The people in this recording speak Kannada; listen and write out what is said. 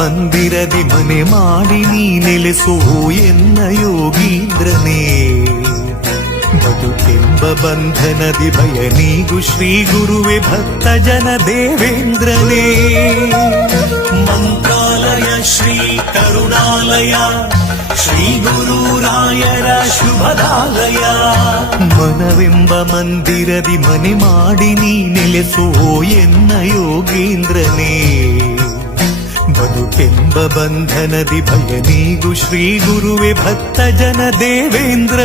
ಮಂದಿರದಿ ಮನೆ ಮಾಡಿ ನೀ ನೆಲೆಸೋ ಎನ್ನ ಯೋಗೀಂದ್ರನೇ. ಬದುಕೆಂಬ ಬಂಧನದಿ ಭಯ ನೀಗು ಶ್ರೀ ಗುರುವೆ ಭಕ್ತ ಜನ ದೇವೇಂದ್ರನೇ. ಮಂತ್ರಾಲಯ ಶ್ರೀ ಕರುಣಾಲಯ ಶ್ರೀ ಗುರುರಾಯರ ಶುಭದಾಲಯ. ಮನವೆಂಬ ಮಂದಿರದಿ ಮನೆ ಮಾಡಿ ನೀ ನೆಲೆಸೋ ಎನ್ನ ಯೋಗೀಂದ್ರನೇ. ಬದುಕೆಂಬ ಬಂಧನದಿ ಭಯ ನೀಗು ಶ್ರೀ ಗುರುವೆ ಭಕ್ತ ಜನ ದೇವೇಂದ್ರ.